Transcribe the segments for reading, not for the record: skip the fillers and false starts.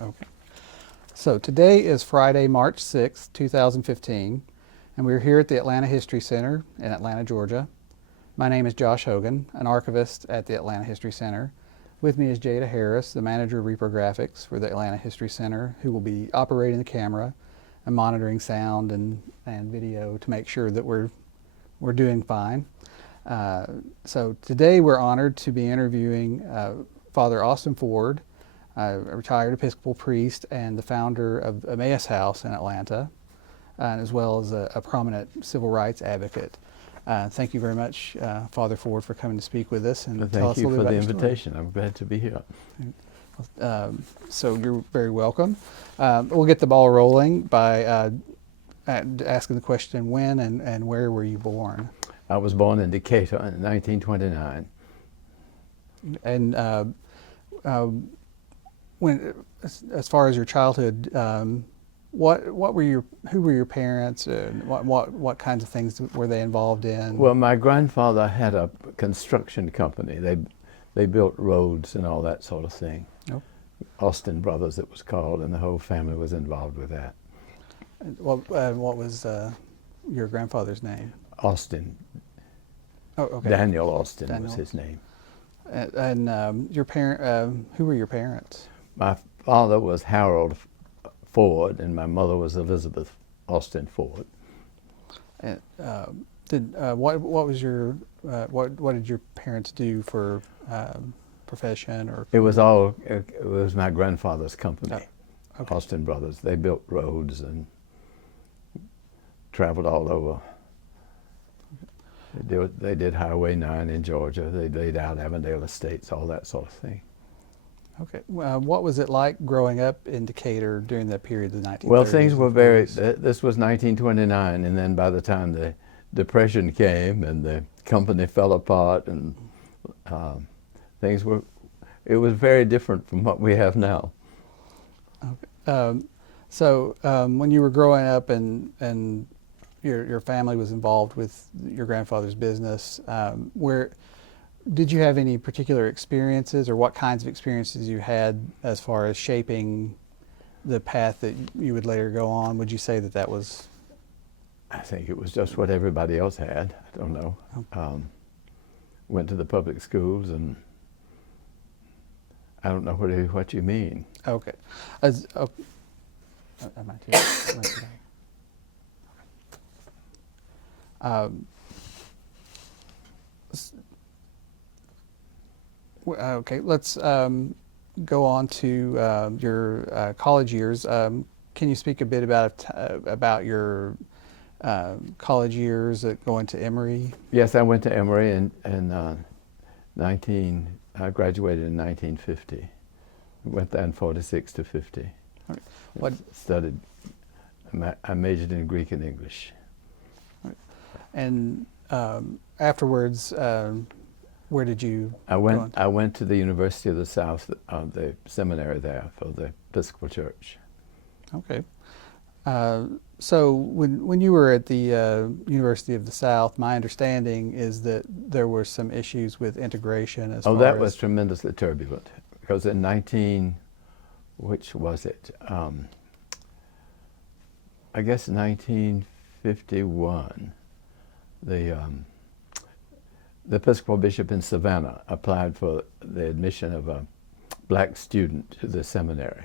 Okay. So today is Friday, March 6th, 2015, and we're here at the Atlanta History Center in Atlanta, Georgia. My name is Josh Hogan, an archivist at the Atlanta History Center. With me is Jada Harris, the manager of reprographics for the Atlanta History Center, who will be operating the camera and monitoring sound and video to make sure that we're doing fine. So today we're honored to be interviewing Father Austin Ford, a retired Episcopal priest and the founder of Emmaus House in Atlanta, as well as a prominent civil rights advocate. Thank you very much, Father Ford, for coming to speak with us and tell us a little bit about your story. Thank you for the invitation. I'm glad to be here. So you're very welcome. We'll get the ball rolling by asking the question, when and where were you born? I was born in Decatur in 1929. And as far as your childhood, who were your parents, and what kinds of things were they involved in? Well, my grandfather had a construction company. They built roads and all that sort of thing. Oh. Austin Brothers, it was called, and the whole family was involved with that. What was your grandfather's name? Austin. Oh, okay. Daniel Austin was his name. And your parent, who were your parents? My father was Harold Ford, and my mother was Elizabeth Austin Ford. And what did your parents do for profession or? It was my grandfather's company, oh, okay. Austin Brothers. They built roads and traveled all over. They did Highway 9 in Georgia. They laid out Avondale Estates, all that sort of thing. Okay. What was it like growing up in Decatur during that period of the 1930s? Well, things were this was 1929, and then by the time the Depression came and the company fell apart and it was very different from what we have now. Okay. So when you were growing up and your family was involved with your grandfather's business, where did you have any particular experiences, or what kinds of experiences you had as far as shaping the path that you would later go on? Would you say that was? I think it was just what everybody else had. I don't know. Went to the public schools, and I don't know what you mean. Okay. Am I too? Okay, let's go on to your college years. Can you speak a bit about your college years going to Emory? Yes, I went to Emory I graduated in 1950. Went there in 46 to 50. Right. What studied? I majored in Greek and English. Right. And afterwards, where did you? I went to the University of the South, the seminary there for the Episcopal Church. Okay. So when you were at the University of the South, my understanding is that there were some issues with integration that was tremendously turbulent, because in which was it? I guess 1951, the Episcopal bishop in Savannah applied for the admission of a black student to the seminary,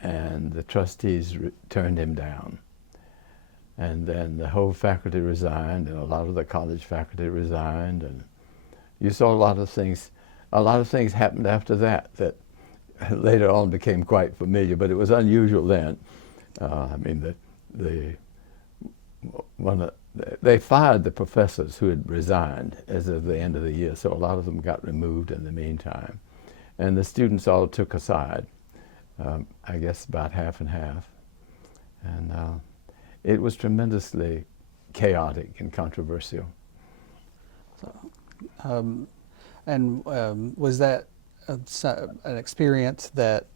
and the trustees turned him down. And then the whole faculty resigned, and a lot of the college faculty resigned, and you saw a lot of things happened after that later on became quite familiar, but it was unusual then. I mean, they fired the professors who had resigned as of the end of the year, so a lot of them got removed in the meantime. And the students all took a side, I guess about half and half. And it was tremendously chaotic and controversial. So, was that an experience that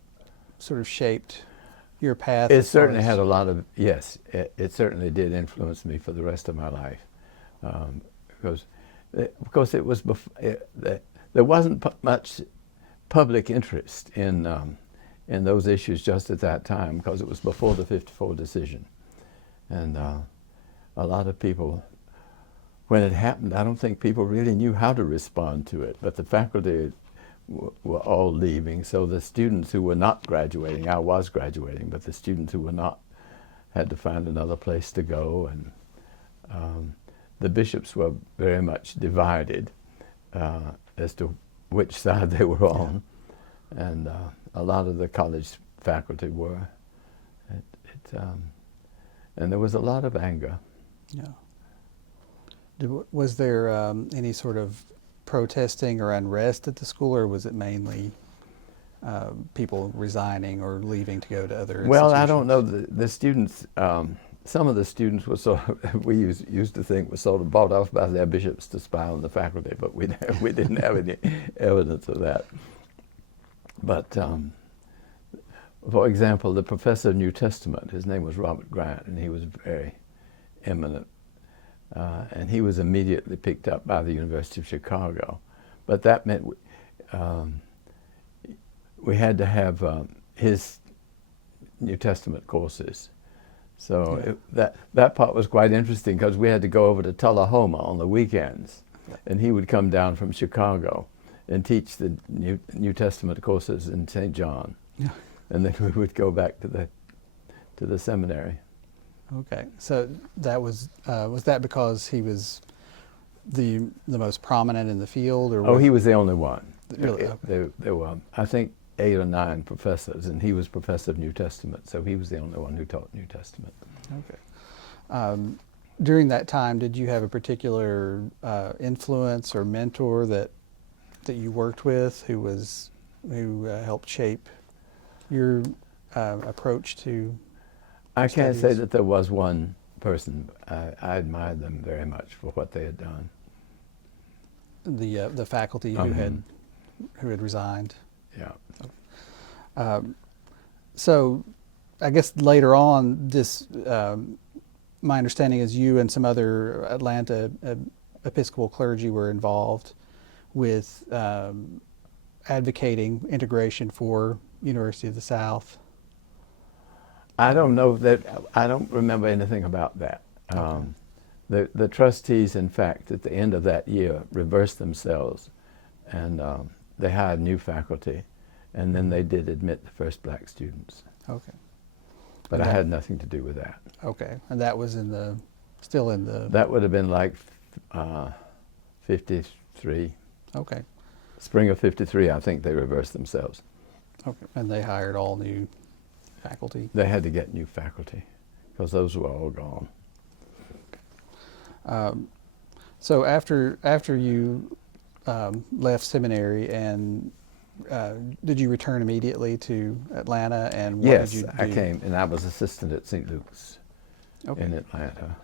sort of shaped your path? It certainly had a lot of, yes, it certainly did influence me for the rest of my life. Because it was there wasn't much public interest in those issues just at that time, because it was before the '54 decision. And a lot of people, when it happened, I don't think people really knew how to respond to it, but the faculty were all leaving, so the students who were not graduating, I was graduating, but the students who were not had to find another place to go, and the bishops were very much divided as to which side they were on, and a lot of the college faculty were. And there was a lot of anger. Yeah. Was there any sort of protesting or unrest at the school, or was it mainly people resigning or leaving to go to other institutions? Well, I don't know. The students, some of the students were sort of, we used to think, were sort of bought off by their bishops to spy on the faculty, but we didn't have any evidence of that. But for example, the professor of New Testament, his name was Robert Grant, and he was very eminent. And he was immediately picked up by the University of Chicago. But that meant we had to have his New Testament courses. So that part was quite interesting, because we had to go over to Tullahoma on the weekends, and he would come down from Chicago and teach the New Testament courses in St. John. Yeah. And then we would go back to the seminary. Okay, so that was that because he was the most prominent in the field, or he was the only one. Really? Okay. There were, I think, 8 or 9 professors, and he was professor of New Testament, so he was the only one who taught New Testament. Okay. During that time, did you have a particular influence or mentor that you worked with who helped shape your approach to? I can't say that there was one person. I admired them very much for what they had done. The faculty who had resigned. Yeah. So, I guess later on, this my understanding is you and some other Atlanta Episcopal clergy were involved with advocating integration for University of the South. I don't know that, I don't remember anything about that. Okay. The trustees, in fact, at the end of that year, reversed themselves, and they hired new faculty, and then they did admit the first black students. Okay. But I had nothing to do with that. Okay, and that was still in the... That would have been like 53. Okay. Spring of 53, I think they reversed themselves. Okay, and they hired all new faculty? They had to get new faculty, because those were all gone. So after you left seminary, and did you return immediately to Atlanta, and what did you do? Yes, I came, and I was assistant at St. Luke's in Atlanta.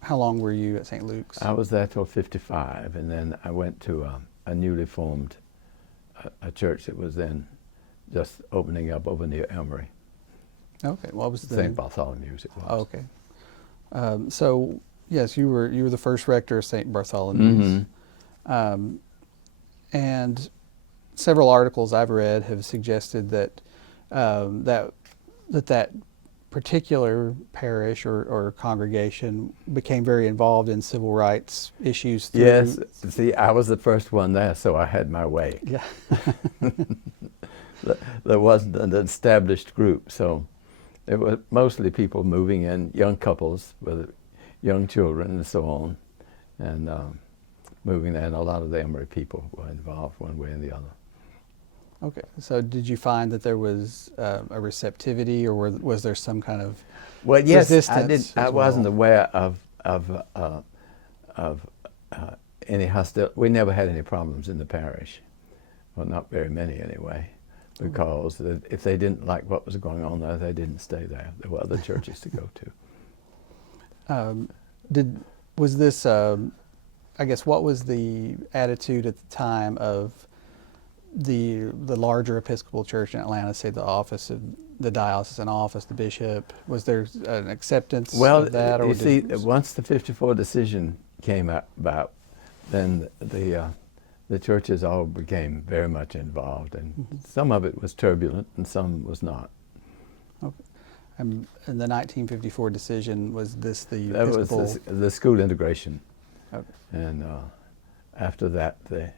How long were you at St. Luke's? I was there till 55, and then I went to a newly formed a church that was then just opening up over near Emory. Okay, what was the St. Bartholomew's it was. Oh, okay. So yes, you were the first rector of St. Bartholomew's, and several articles I've read have suggested that that particular parish or congregation became very involved in civil rights issues. Yes, see, I was the first one there, so I had my way. Yeah. There wasn't an established group, so it was mostly people moving in, young couples with young children and so on, and moving there, and a lot of the Emory people were involved one way and the other. Okay, so did you find that there was a receptivity, or was there some kind of resistance? I wasn't aware of any hostility. We never had any problems in the parish, well, not very many anyway, because if they didn't like what was going on there, they didn't stay there. There were other churches to go to. Was this? I guess what was the attitude at the time of the larger Episcopal Church in Atlanta, say the office of the diocesan office, the bishop? Was there an acceptance of that? Well, you see, once the '54 decision came about, then the the churches all became very much involved, and some of it was turbulent and some was not. Okay. And the 1954 decision, was this the That Episcopal? was the school integration. Okay. And after that, the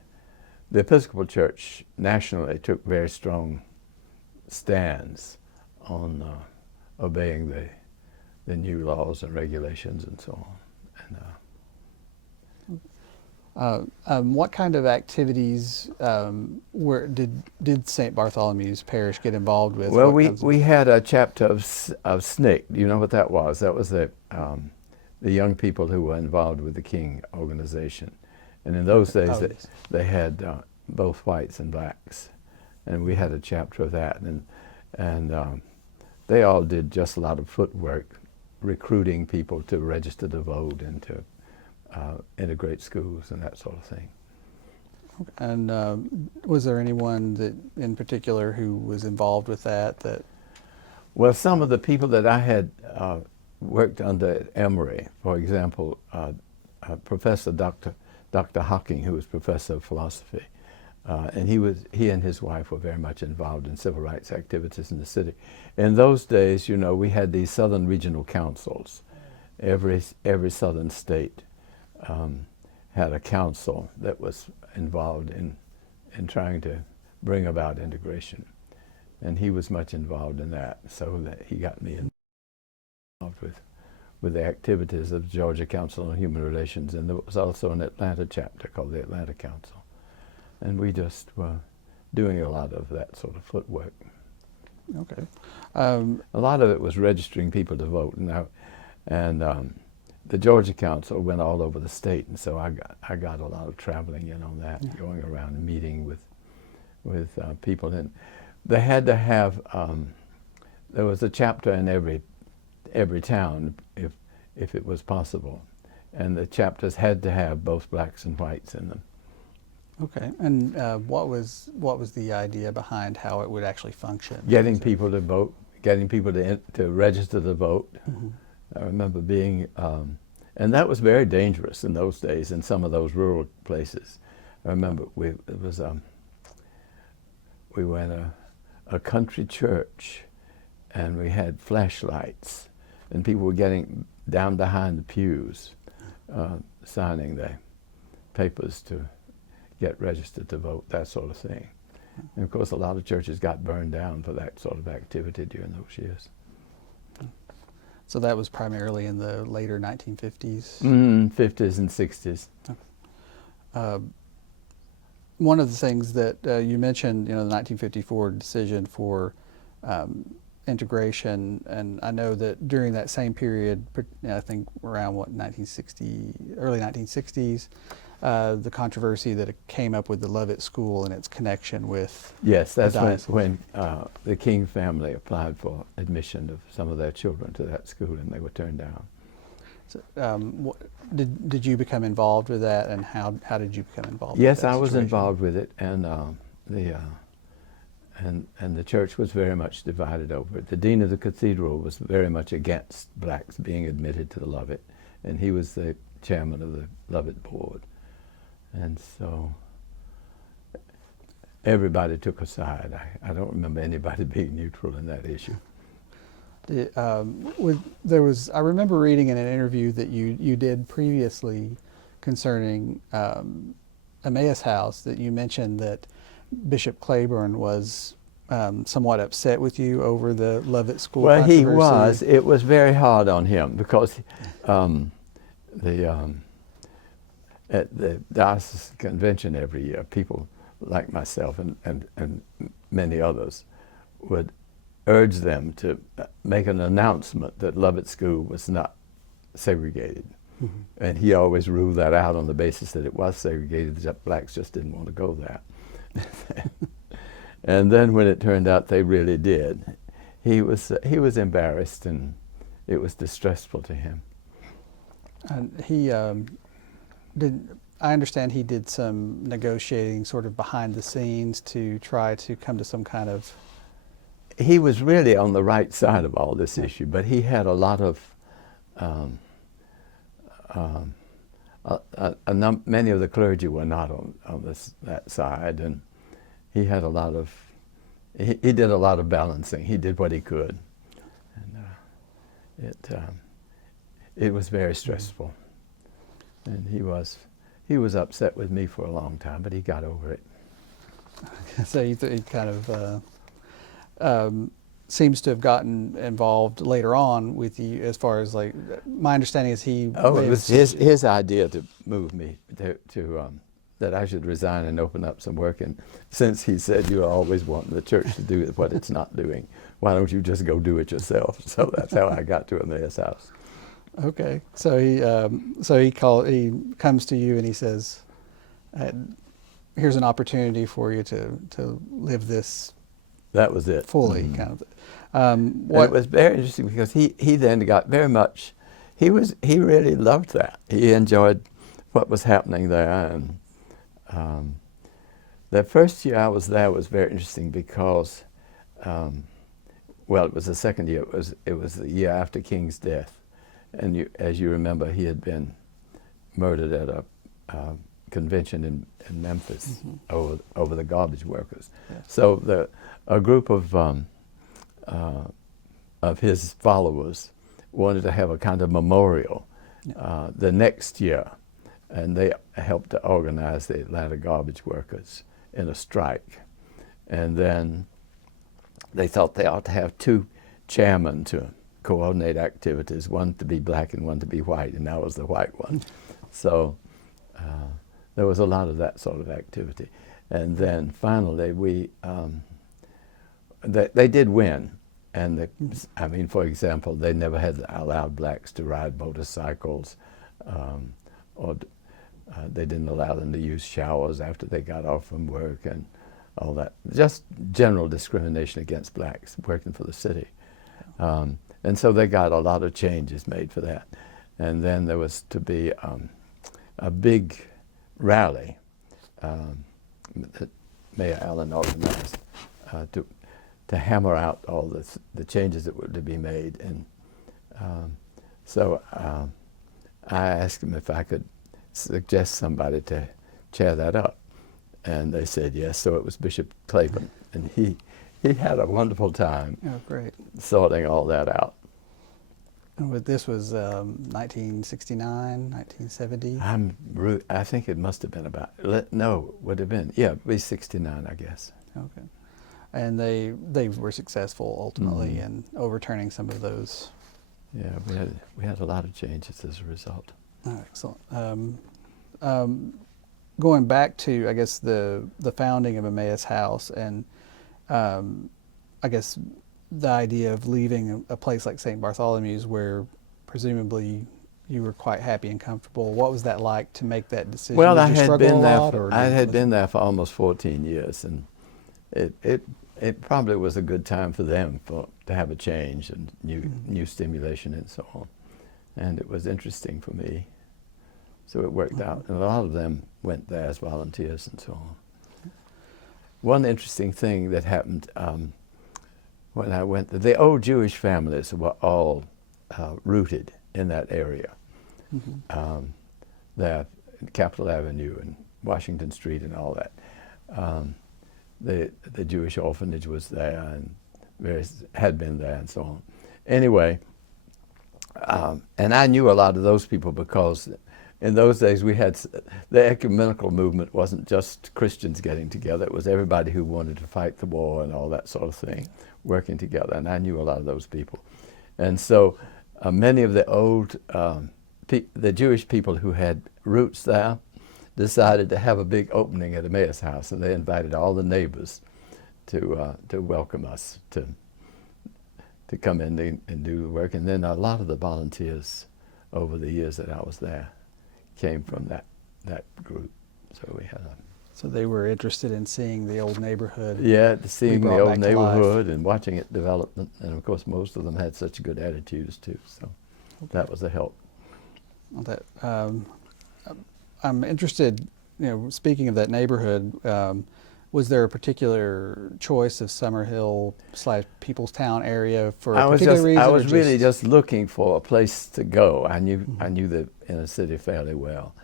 Episcopal Church nationally took very strong stands on obeying the new laws and regulations and so on. And what kind of activities did St. Bartholomew's Parish get involved with? well, we had a chapter of SNCC. Do you know what that was? That was the young people who were involved with the King organization. And in those days, yes. they had both whites and blacks. And we had a chapter of that. And they all did just a lot of footwork, recruiting people to register to vote and to integrate schools and that sort of thing. And was there anyone that in particular who was involved with that? Well, some of the people that I had worked under at Emory, for example, Professor Dr. Hocking, who was professor of philosophy, and he and his wife were very much involved in civil rights activities in the city. In those days, you know, we had these southern regional councils. Every southern state had a council that was involved in trying to bring about integration. And he was much involved in that, so that he got me involved with the activities of the Georgia Council on Human Relations. And there was also an Atlanta chapter called the Atlanta Council. And we just were doing a lot of that sort of footwork. Okay. A lot of it was registering people to vote. And the Georgia Council went all over the state, and so I got a lot of traveling in on that, going around and meeting with people. And they had to have there was a chapter in every town if it was possible, and the chapters had to have both blacks and whites in them. Okay. And what was the idea behind how it would actually function? Getting people to vote, getting people to register to vote. Mm-hmm. I remember being, and that was very dangerous in those days in some of those rural places. I remember we were in a country church, and we had flashlights, and people were getting down behind the pews, signing the papers to get registered to vote, that sort of thing. And of course, a lot of churches got burned down for that sort of activity during those years. So that was primarily in the later 1950s? 50s and 60s. Okay. One of the things that you mentioned, you know, the 1954 decision for integration, and I know that during that same period, I think around early 1960s, the controversy that came up with the Lovett School and its connection with yes, that's when the King family applied for admission of some of their children to that school, and they were turned down. So, did you become involved with that, and how did you become involved? Yes, with that I was situation? involved with it, and the church was very much divided over it. The dean of the cathedral was very much against blacks being admitted to the Lovett, and he was the chairman of the Lovett board. And so everybody took a side. I don't remember anybody being neutral in that issue. I remember reading in an interview that you did previously concerning Emmaus House, that you mentioned that Bishop Claiborne was somewhat upset with you over the Lovett School controversy. He was. It was very hard on him because at the diocese convention every year, people like myself and many others would urge them to make an announcement that Lovett School was not segregated. Mm-hmm. And he always ruled that out on the basis that it was segregated, that blacks just didn't want to go there. And then when it turned out they really did, he was embarrassed, and it was distressful to him. And I understand he did some negotiating sort of behind the scenes to try to come to some kind of... He was really on the right side of all this issue, but he had a lot of many of the clergy were not on that side, and he had a lot of, he did a lot of balancing. He did what he could, and it was very stressful. And he was upset with me for a long time, but he got over it. So he kind of seems to have gotten involved later on with you, as far as, like, my understanding is he. Oh, it was his idea to move me to that I should resign and open up some work. And since he said you're always wanting the church to do what it's not doing, why don't you just go do it yourself? So that's how I got to Emmaus House. Okay, so he comes to you and he says, "Here's an opportunity for you to live this." That was it. Fully, Mm-hmm. kind of. It was very interesting because he then got very much. He really loved that. He enjoyed what was happening there, and the first year I was there was very interesting because, well, it was the second year. It was the year after King's death. And as you remember, he had been murdered at a convention in Memphis, mm-hmm. over the garbage workers. Yes. So a group of his followers wanted to have a kind of memorial the next year, and they helped to organize the Atlanta garbage workers in a strike. And then they thought they ought to have two chairmen to coordinate activities, one to be black and one to be white, and I was the white one. So there was a lot of that sort of activity. And then finally they did win. And I mean, for example, they never had allowed blacks to ride motorcycles, or they didn't allow them to use showers after they got off from work, and all that. Just general discrimination against blacks working for the city. And so they got a lot of changes made for that. And then there was to be a big rally that Mayor Allen organized to hammer out all the changes that were to be made. And so I asked him if I could suggest somebody to chair that up. And they said yes, so it was Bishop Claiborne. And he had a wonderful time. Oh, great. Sorting all that out. And this was 1969, 1970? I think it must have been would have been, it'd be 69, I guess. Okay. And they were successful ultimately in overturning some of those. Yeah, we had a lot of changes as a result. Oh, excellent. Going back to, I guess, the founding of Emmaus House, and I guess the idea of leaving a place like St. Bartholomew's, where presumably you were quite happy and comfortable. What was that like to make that decision? Well, I had been there for almost 14 years, and it probably was a good time for them to have a change and new stimulation and so on. And it was interesting for me. So it worked out. And a lot of them went there as volunteers and so on. One interesting thing that happened when I went there, the old Jewish families were all rooted in that area. Mm-hmm. There, Capitol Avenue and Washington Street and all that. The Jewish Orphanage was there, and had been there and so on. Anyway, and I knew a lot of those people because in those days we had, the ecumenical movement wasn't just Christians getting together, it was everybody who wanted to fight the war and all that sort of thing, working together, and I knew a lot of those people. And so many of the old, the Jewish people who had roots there decided to have a big opening at Emmaus House, and they invited all the neighbors to welcome us to come in and do the work. And then a lot of the volunteers over the years that I was there came from that group. So we had So they were interested in seeing the old neighborhood. Yeah, seeing the old neighborhood and watching it develop. And of course, most of them had such good attitudes too. So that was a help. I'm interested, speaking of that neighborhood, was there a particular choice of Summerhill / Peoplestown area for a particular reason? I was really just looking for a place to go. I knew the inner city fairly well.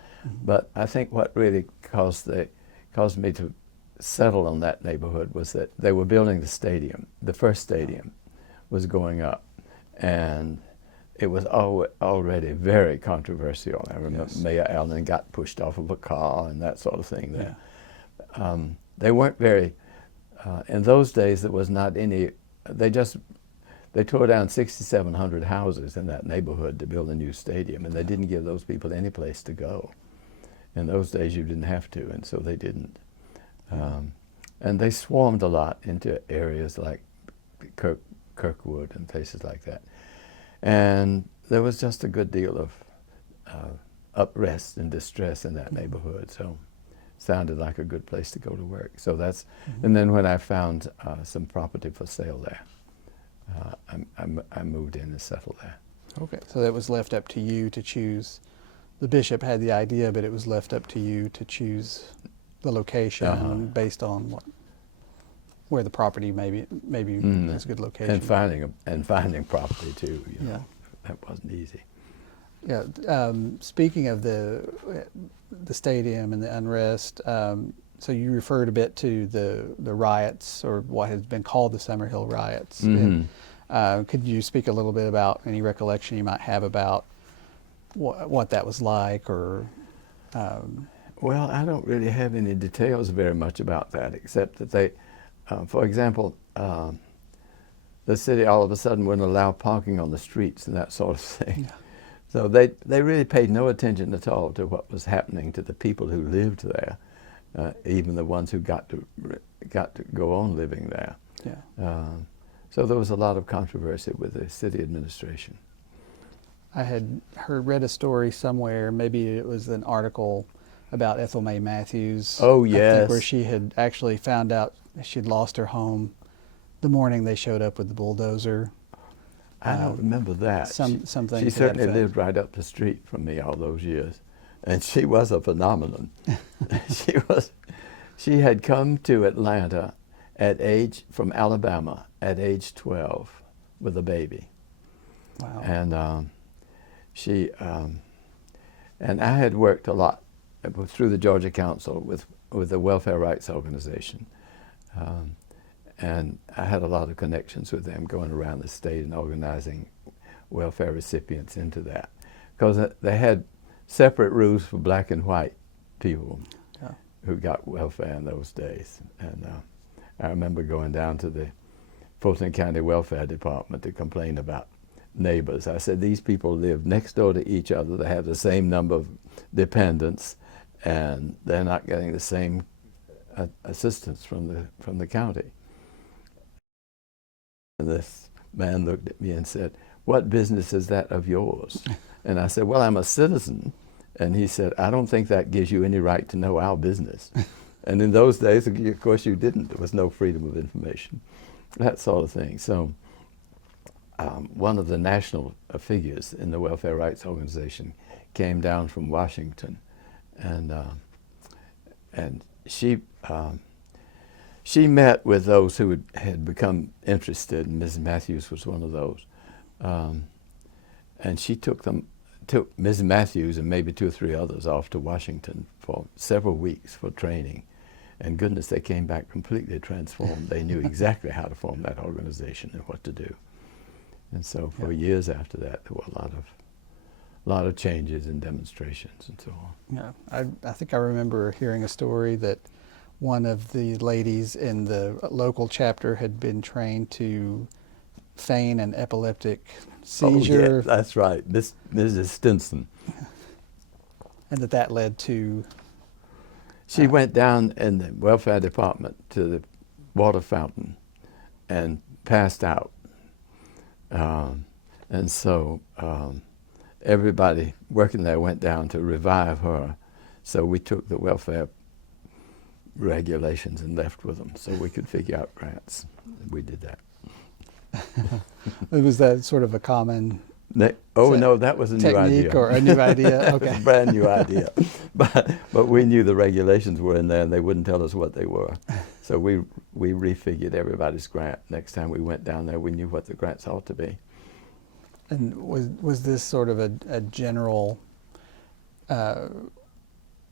But I think what really caused me to settle on that neighborhood was that they were building the stadium. The first stadium was going up, and it was already very controversial. I remember Mayor Allen got pushed off of a car and that sort of thing there. Yeah. They weren't very, in those days there was not any, they tore down 6,700 houses in that neighborhood to build a new stadium, and they didn't give those people any place to go. In those days you didn't have to, and so they didn't. And they swarmed a lot into areas like Kirkwood and places like that. And there was just a good deal of unrest and distress in that neighborhood, so it sounded like a good place to go to work. So that's, and then when I found some property for sale there, I moved in and settled there. Okay. So that was left up to you to choose. The bishop had the idea, but it was left up to you to choose the location based on where the property maybe is a good location. And finding property too. You know, that wasn't easy. Yeah. Speaking of the stadium and the unrest, so you referred a bit to the riots, or what has been called the Summerhill riots. And, could you speak a little bit about any recollection you might have about what that was like, or? Well, I don't really have any details very much about that, except that they, for example, the city all of a sudden wouldn't allow parking on the streets and that sort of thing. Yeah. So they really paid no attention at all to what was happening to the people who lived there, even the ones who got to go on living there. Yeah. So there was a lot of controversy with the city administration. I had read a story somewhere, maybe it was an article about Ethel May Matthews. Oh, yes. I think, where she had actually found out she'd lost her home the morning they showed up with the bulldozer. I don't remember that. Something. She certainly lived right up the street from me all those years, and she was a phenomenon. She had come to Atlanta from Alabama at age 12 with a baby. Wow. And and I had worked a lot through the Georgia Council with the Welfare Rights Organization. And I had a lot of connections with them going around the state and organizing welfare recipients into that. Because they had separate rules for black and white people who got welfare in those days. And I remember going down to the Fulton County Welfare Department to complain about neighbors. I said, these people live next door to each other. They have the same number of dependents, and they're not getting the same assistance from the county. And this man looked at me and said, what business is that of yours? And I said, well, I'm a citizen. And he said, I don't think that gives you any right to know our business. And in those days, of course, you didn't. There was no freedom of information, that sort of thing. So one of the national figures in the Welfare Rights Organization came down from Washington, and she met with those who had become interested, and Mrs. Matthews was one of those. And she took Mrs. Matthews and maybe 2 or 3 others off to Washington for several weeks for training. And goodness, they came back completely transformed. They knew exactly how to form that organization and what to do. And so for years after that, there were a lot of changes and demonstrations and so on. Yeah, I think I remember hearing a story that one of the ladies in the local chapter had been trained to feign an epileptic seizure. Oh, yeah, that's right, Mrs. Stinson. And that led to... She went down in the welfare department to the water fountain and passed out. And so everybody working there went down to revive her. So we took the welfare regulations and left with them so we could figure out grants. We did that. Was that sort of a common no, that was a new idea. Technique or a new idea? Okay. It was a brand new idea. But we knew the regulations were in there and they wouldn't tell us what they were. So we refigured everybody's grant. Next time we went down there, we knew what the grants ought to be. And was this sort of a general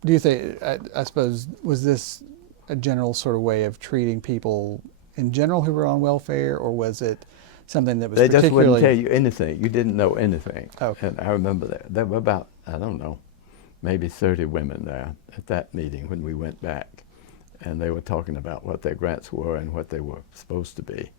Do you think, I suppose, was this a general sort of way of treating people in general who were on welfare, or was it something that was They particularly... just wouldn't tell you anything. You didn't know anything. Okay. And I remember that. There were about, I don't know, maybe 30 women there at that meeting when we went back. And they were talking about what their grants were and what they were supposed to be.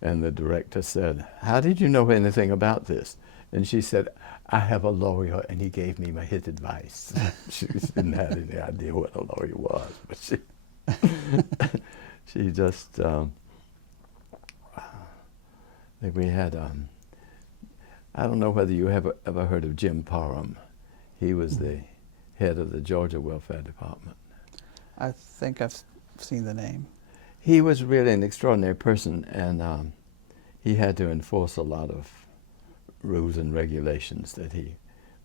And the director said, "How did you know anything about this?" And she said, "I have a lawyer, and he gave me his advice." She didn't have any idea what a lawyer was, but she just, we had, I don't know whether you ever heard of Jim Parham. He was the head of the Georgia Welfare Department. I think I've seen the name. He was really an extraordinary person, and he had to enforce a lot of rules and regulations that he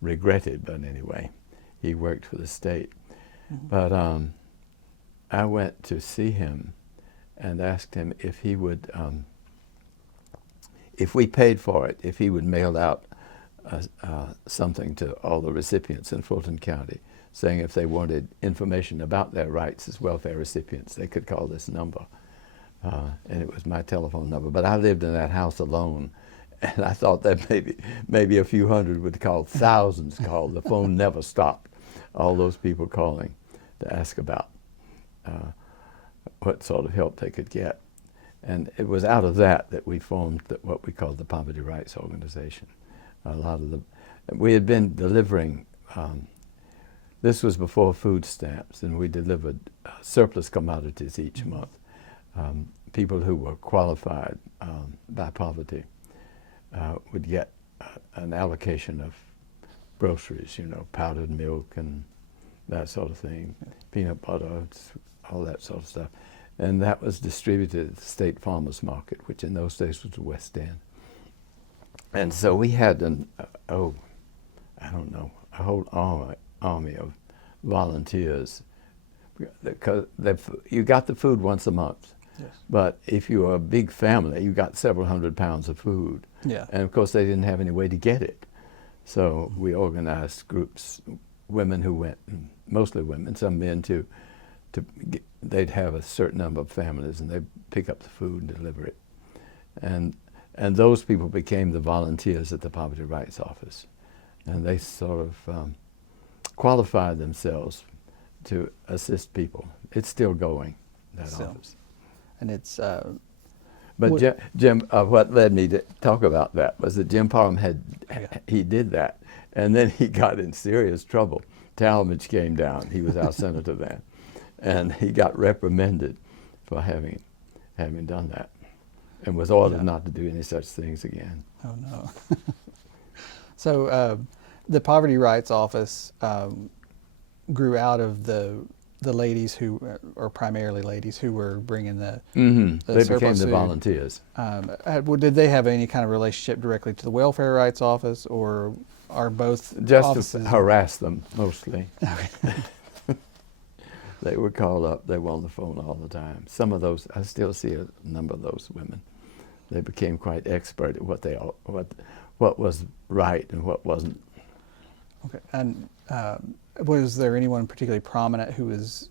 regretted, but anyway, he worked for the state. Mm-hmm. But I went to see him and asked him if he would, if we paid for it, if he would mail out something to all the recipients in Fulton County, saying if they wanted information about their rights as welfare recipients, they could call this number. And it was my telephone number. But I lived in that house alone, and I thought that maybe a few hundred would call. Thousands called. The phone never stopped. All those people calling to ask about what sort of help they could get. And it was out of that we formed what we called the Poverty Rights Organization. A lot of we had been delivering, this was before food stamps, and we delivered surplus commodities each month. People who were qualified by poverty would get an allocation of groceries, powdered milk and that sort of thing, peanut butter, all that sort of stuff. And that was distributed at the State Farmers Market, which in those days was the West End. And so we had I don't know, a whole army of volunteers. Because you got the food once a month. Yes. But if you were a big family, you got several hundred pounds of food. Yeah. And of course, they didn't have any way to get it. So we organized groups, women who went, mostly women, some men too, they'd have a certain number of families, and they'd pick up the food and deliver it. And those people became the volunteers at the Poverty Rights Office. And they sort of qualified themselves to assist people. It's still going, that office. And it's... But Jim, what led me to talk about that was that Jim Parham he did that, and then he got in serious trouble. Talmadge came down. He was our senator then, and he got reprimanded for having done that, and was ordered not to do any such things again. Oh no! So the Poverty Rights Office grew out of the ladies who, or primarily ladies, who were bringing the they became the food. Volunteers. Did they have any kind of relationship directly to the Welfare Rights Office, or are both just offices? To harass them mostly? They were called up. They were on the phone all the time. Some of those, I still see a number of those women. They became quite expert at what was right and what wasn't. Okay. And was there anyone particularly prominent who was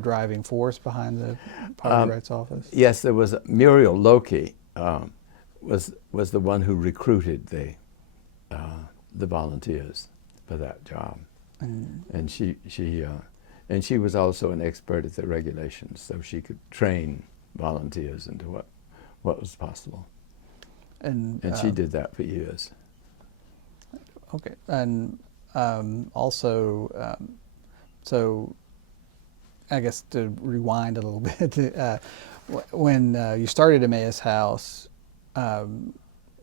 driving force behind the Poverty Rights Office? Yes, there was Muriel Lokey was the one who recruited the volunteers for that job, and she was also an expert at the regulations, so she could train volunteers into what was possible. And she did that for years. Okay, and also, so I guess to rewind a little bit, when you started Emmaus House,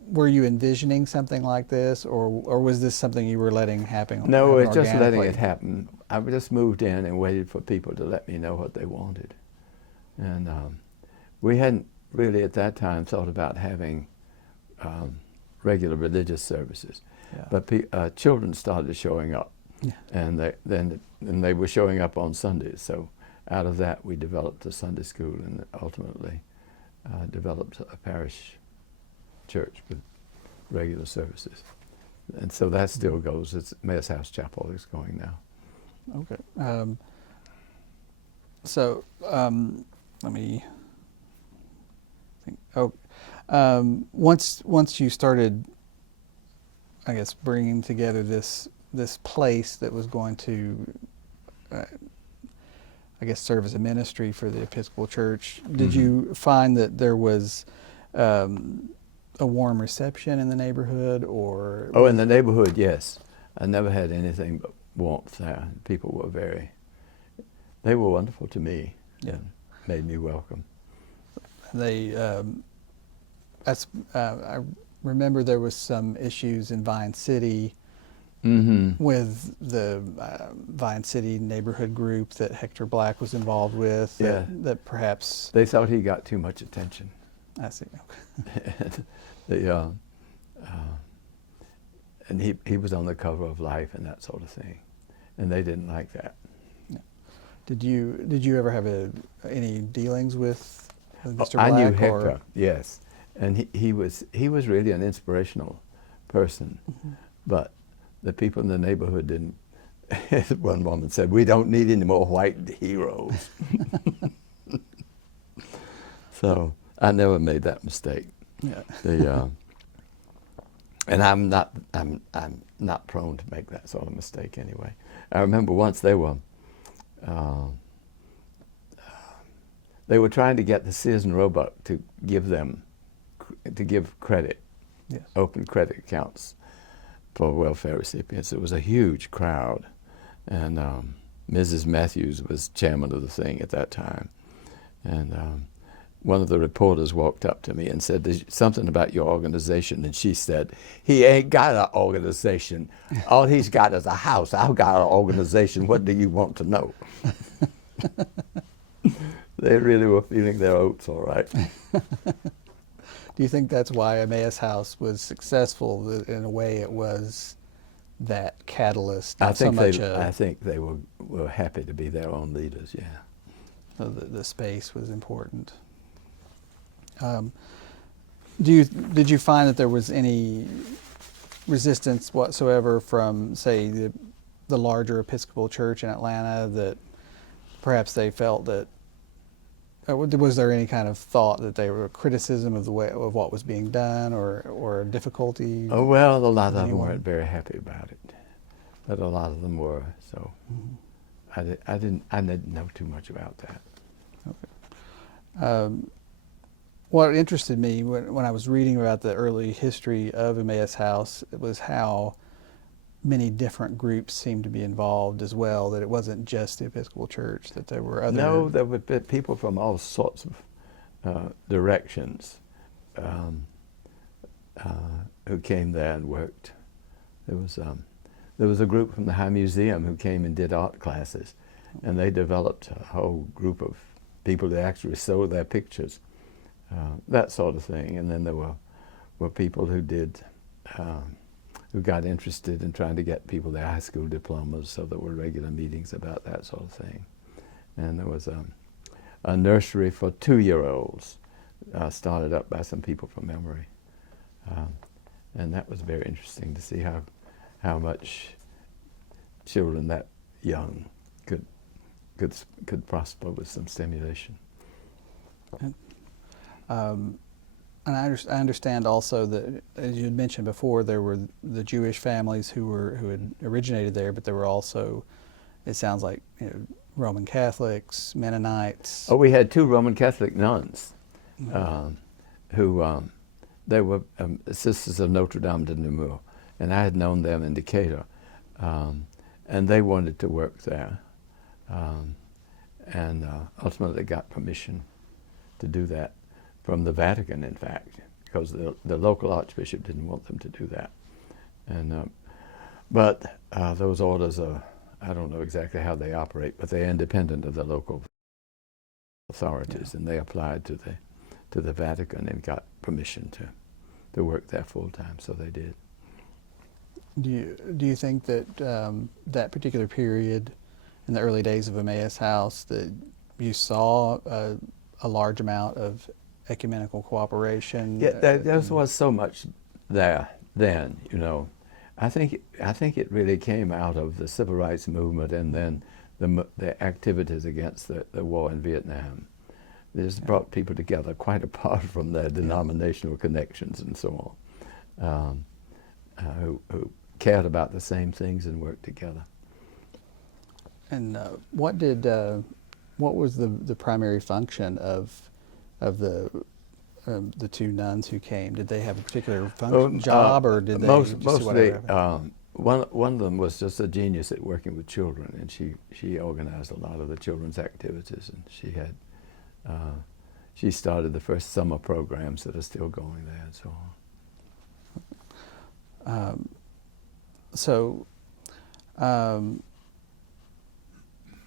were you envisioning something like this, or was this something you were letting happen? No, it's just letting it happen. I just moved in and waited for people to let me know what they wanted. And we hadn't really at that time thought about having regular religious services. Yeah. But children started showing up, and they were showing up on Sundays. So out of that, we developed a Sunday school, and ultimately developed a parish church with regular services. And so that still goes. It's Emmaus House Chapel is going now. Okay. Let me think. Once you started, I guess, bringing together this place that was going to, I guess, serve as a ministry for the Episcopal Church, did you find that there was a warm reception in the neighborhood, or? Oh, in the neighborhood, yes. I never had anything but warmth there. People were they were wonderful to me. Yeah. And made me welcome. They, I remember there was some issues in Vine City with the Vine City neighborhood group that Hector Black was involved with. That perhaps they thought he got too much attention. I see. Okay. And he was on the cover of Life and that sort of thing, and they didn't like that. Yeah. Did you ever have any dealings with Mr. Black? I knew Hector, yes, and he was really an inspirational person, but the people in the neighborhood didn't. One woman said, "We don't need any more white heroes." So I never made that mistake. Yeah. And I'm not prone to make that sort of mistake anyway. I remember once they were trying to get the Sears and Roebuck to give credit, yes, open credit accounts for welfare recipients. It was a huge crowd, and Mrs. Matthews was chairman of the thing at that time, and one of the reporters walked up to me and said, "There's something about your organization," and she said, "He ain't got an organization. All he's got is a house. I've got an organization. What do you want to know?" They really were feeling their oats, all right. Do you think that's why Emmaus House was successful? In a way, it was that catalyst. I think they were happy to be their own leaders. Yeah. So the space was important. Did you find that there was any resistance whatsoever from, say, the larger Episcopal Church in Atlanta, that perhaps they felt that, was there any kind of thought that they were criticism of what was being done, or difficulty? Oh, well, a lot of them weren't very happy about it, but a lot of them were. So I didn't know too much about that. Okay. What interested me when I was reading about the early history of Emmaus House, it was how many different groups seemed to be involved as well, that it wasn't just the Episcopal Church, that there were other... No, there were people from all sorts of directions who came there and worked. There was a group from the High Museum who came and did art classes, and they developed a whole group of people that actually sold their pictures. That sort of thing. And then there were people who got interested in trying to get people their high school diplomas, so there were regular meetings about that sort of thing. And there was a nursery for 2-year-olds started up by some people from Emory. And that was very interesting to see how much children that young could prosper with some stimulation. And I understand also that, as you had mentioned before, there were the Jewish families who had originated there, but there were also, it sounds like, Roman Catholics, Mennonites. Oh, we had 2 Roman Catholic nuns who they were Sisters of Notre Dame de Namur, and I had known them in Decatur, and they wanted to work there, and ultimately got permission to do that from the Vatican, in fact, because the local archbishop didn't want them to do that. And but those orders are, I don't know exactly how they operate, but they're independent of the local authorities, and they applied to the Vatican and got permission to work there full time, so they did. Do you think that that particular period in the early days of Emmaus House, that you saw a large amount of ecumenical cooperation? Yeah, there was so much there then, I think it really came out of the civil rights movement and then the activities against the war in Vietnam. They just brought people together quite apart from their denominational connections and so on, who cared about the same things and worked together. And what was the primary function of the two nuns who came? Did they have a particular job, or did they just do whatever? One of them was just a genius at working with children, and she organized a lot of the children's activities, and she started the first summer programs that are still going there and so on.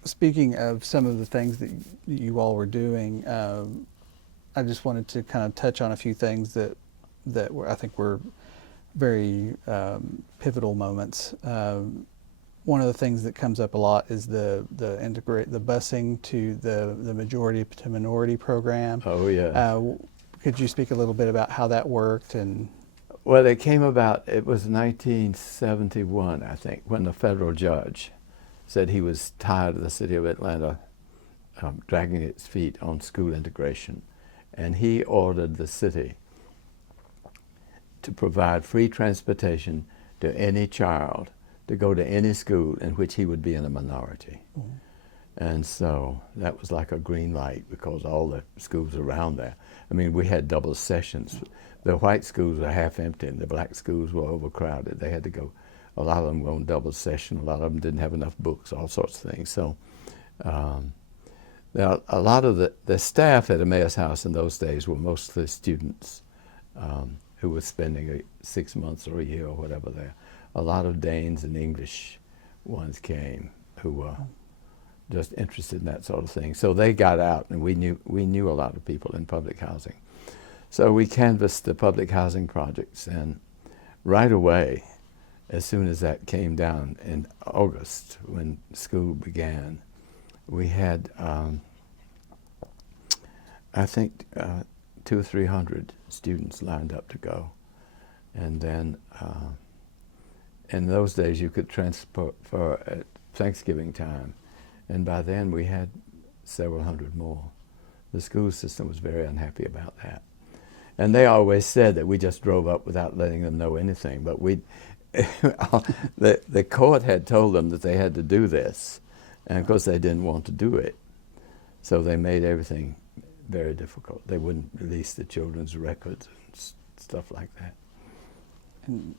Speaking of some of the things that you all were doing, I just wanted to kind of touch on a few things that I think were very pivotal moments. One of the things that comes up a lot is the busing to the majority to minority program. Oh yeah. Could you speak a little bit about how that worked? And well, it came about. It was 1971, I think, when the federal judge said he was tired of the city of Atlanta dragging its feet on school integration, and he ordered the city to provide free transportation to any child to go to any school in which he would be in a minority. Mm-hmm. And so that was like a green light, because all the schools around there, I mean, we had double sessions. The white schools were half empty and the black schools were overcrowded. They had to go, a lot of them were on double session, a lot of them didn't have enough books, all sorts of things. So now, a lot of the staff at Emmaus House in those days were mostly students who were spending 6 months or a year or whatever there. A lot of Danes and English ones came who were just interested in that sort of thing. So they got out, and we knew a lot of people in public housing. So we canvassed the public housing projects, and right away, as soon as that came down in August, when school began, we had, I think, 200 or 300 students lined up to go. And then in those days you could transfer at Thanksgiving time, and by then we had several hundred more. The school system was very unhappy about that. And they always said that we just drove up without letting them know anything, but the court had told them that they had to do this, and of course they didn't want to do it. So they made everything very difficult. They wouldn't release the children's records and stuff like that. And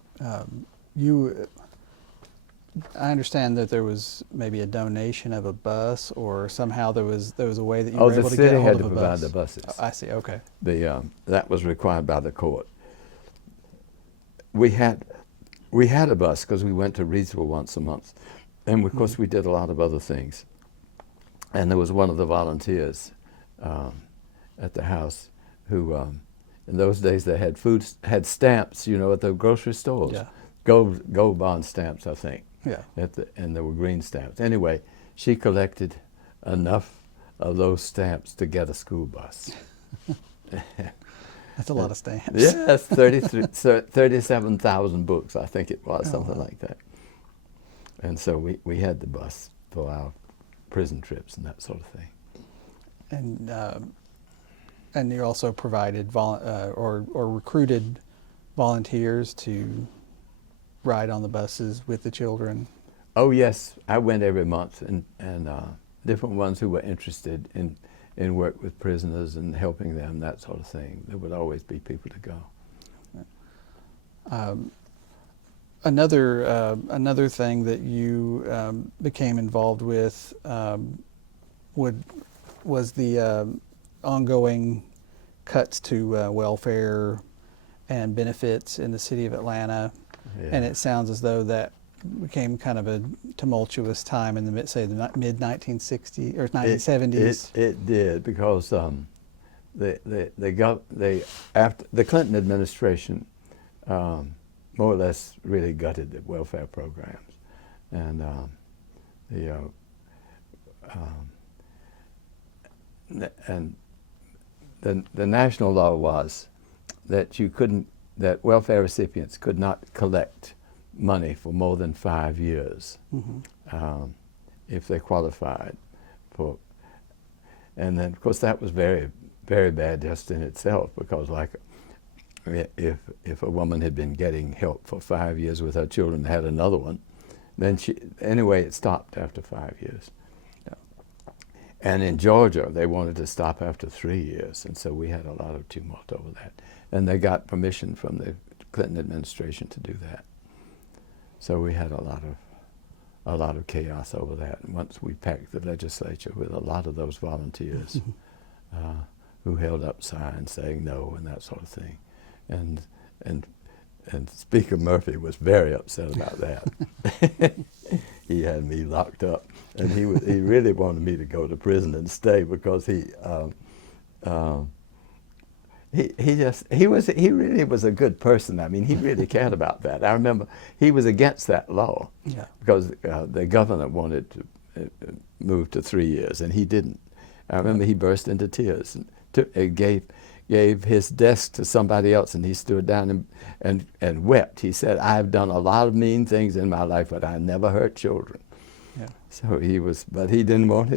I understand that there was maybe a donation of a bus, or somehow there was a way that you were able to get a hold of a bus. Oh, the city had to provide the buses. Oh, I see. Okay. That was required by the court. We had a bus because we went to Reidsville once a month, and of course we did a lot of other things. And there was one of the volunteers at the house who, in those days they had stamps, at the grocery stores. Yeah. Gold bond stamps, I think. Yeah. And there were green stamps. Anyway, she collected enough of those stamps to get a school bus. That's a lot of stamps. Yes, 37,000 books, I think it was, something like that. And so we had the bus for our prison trips and that sort of thing. And you also provided or recruited volunteers to ride on the buses with the children. Oh yes, I went every month, and different ones who were interested in work with prisoners and helping them, that sort of thing. There would always be people to go. Another thing that you became involved with was the ongoing cuts to welfare and benefits in the city of Atlanta. Yeah. And it sounds as though that became kind of a tumultuous time in the mid-1960s or 1970s. It did, because after the Clinton administration more or less really gutted the welfare programs, and the national law was that that welfare recipients could not collect money for more than 5 years Mm-hmm. if they qualified for. And then, of course, that was very, very bad just in itself, because like if a woman had been getting help for 5 years with her children and had another one, then anyway, it stopped after 5 years. Yeah. And in Georgia, they wanted to stop after 3 years, and so we had a lot of tumult over that. And they got permission from the Clinton administration to do that. So we had a lot of chaos over that. And once we packed the legislature with a lot of those volunteers who held up signs saying no and that sort of thing. And Speaker Murphy was very upset about that. He had me locked up, and he really wanted me to go to prison and stay, because he really was a good person. I mean, he really cared about that. I remember he was against that law because the governor wanted to move to 3 years, and he didn't. I remember he burst into tears and gave his desk to somebody else, and he stood down and wept. He said, "I've done a lot of mean things in my life, but I never hurt children." Yeah. So but he didn't want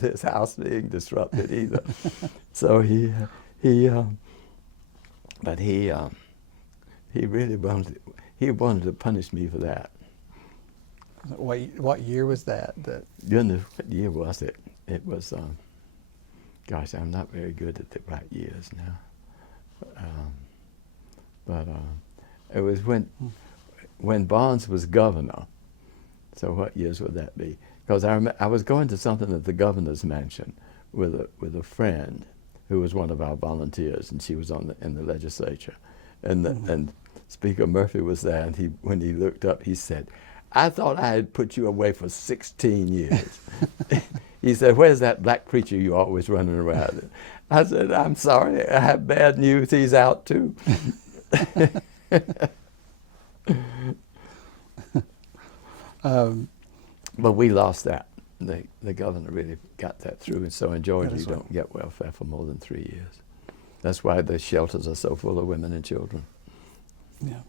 his house being disrupted either. So he really wanted to punish me for that. What year was that? What year was it? It was, gosh, I'm not very good at the right years now. But it was when Barnes was governor. So what years would that be? Because I was going to something at the governor's mansion with a friend who was one of our volunteers, and she was in the legislature, and Speaker Murphy was there, and when he looked up, he said, "I thought I had put you away for 16 years." He said, "Where's that black preacher you always running around?" I said, "I'm sorry, I have bad news. He's out too." But we lost that. The governor really got that through, and so in Georgia you don't get welfare for more than 3 years. That's why the shelters are so full of women and children. Yeah.